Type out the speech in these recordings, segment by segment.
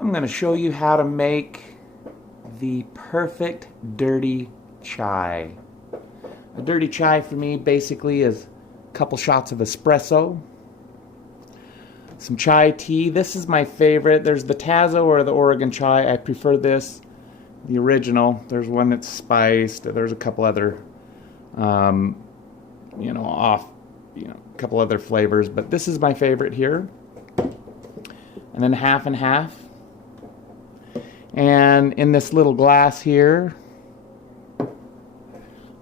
I'm going to show you how to make the perfect dirty chai. A dirty chai for me basically is a couple shots of espresso, some chai tea. This is my favorite. There's the Tazo or the Oregon chai. I prefer this, the original. There's one that's spiced. There's a couple other, a couple other flavors, but this is my favorite here. And then half and half. And in this little glass here,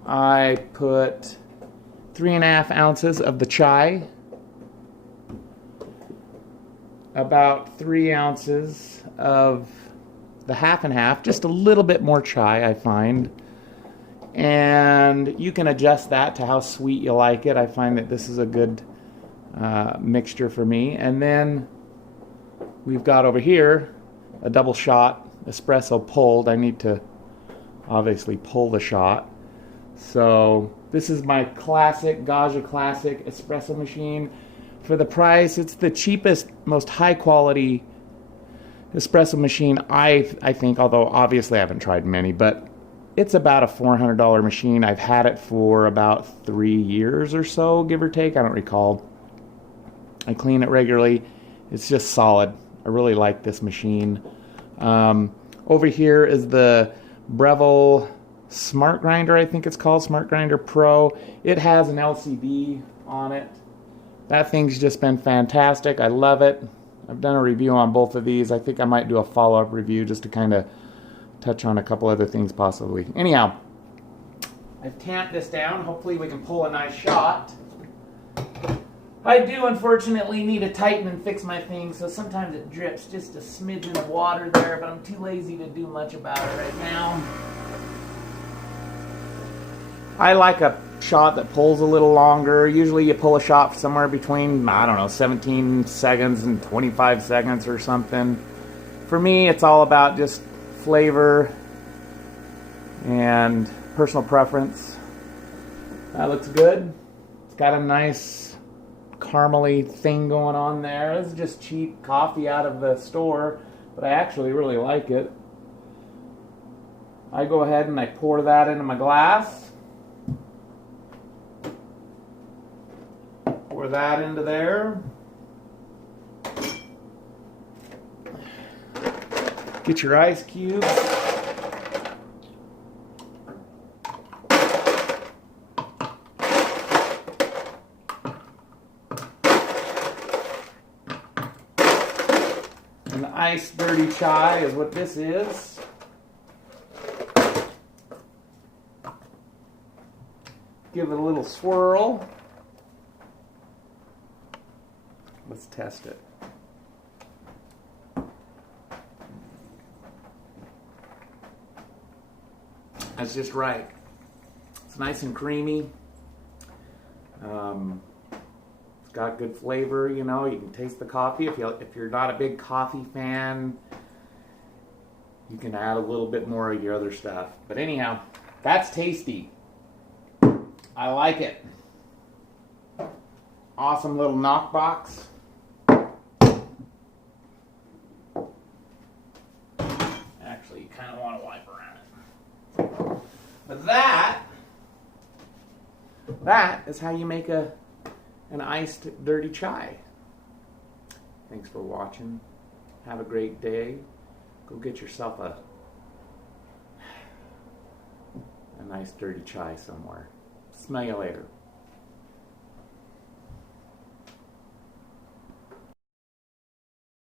I put 3.5 ounces of the chai, about 3 ounces of the half and half, just a little bit more chai I find. And you can adjust that to how sweet you like it. I find that this is a good mixture for me. And then we've got over here a double shot espresso pulled. I need to obviously pull the shot. So this is my classic Gaggia Classic espresso machine. For the price, it's the cheapest, most high quality espresso machine I think, although obviously I haven't tried many, but it's about a $400 machine. I've had it for about 3 years or so, give or take. I don't recall. I clean it regularly. It's just solid. I really like this machine. Over here is the Breville Smart Grinder, I think it's called, Smart Grinder Pro. It has an LCD on it. That thing's just been fantastic. I love it. I've done a review on both of these. I think I might do a follow-up review just to kind of touch on a couple other things possibly. Anyhow, I've tamped this down. Hopefully we can pull a nice shot. I do unfortunately need to tighten and fix my thing, so sometimes it drips just a smidgen of water there, but I'm too lazy to do much about it right now. I like a shot that pulls a little longer. Usually you pull a shot somewhere between, 17 seconds and 25 seconds or something. For me, it's all about just flavor and personal preference. That looks good. It's got a nice caramely thing going on there. This is just cheap coffee out of the store, but I actually really like it. I go ahead and I pour that into my glass. Pour that into there. Get your ice cubes. An ice dirty chai is what this is. Give it a little swirl. Let's test it. That's just right. It's nice and creamy. It's got good flavor, you can taste the coffee. If you're not a big coffee fan, you can add a little bit more of your other stuff. But anyhow, that's tasty. I like it. Awesome little knockbox. Actually, you kind of want to wipe around it. But that is how you make an iced dirty chai. Thanks for watching. Have a great day. Go get yourself a nice dirty chai somewhere. Smell you later.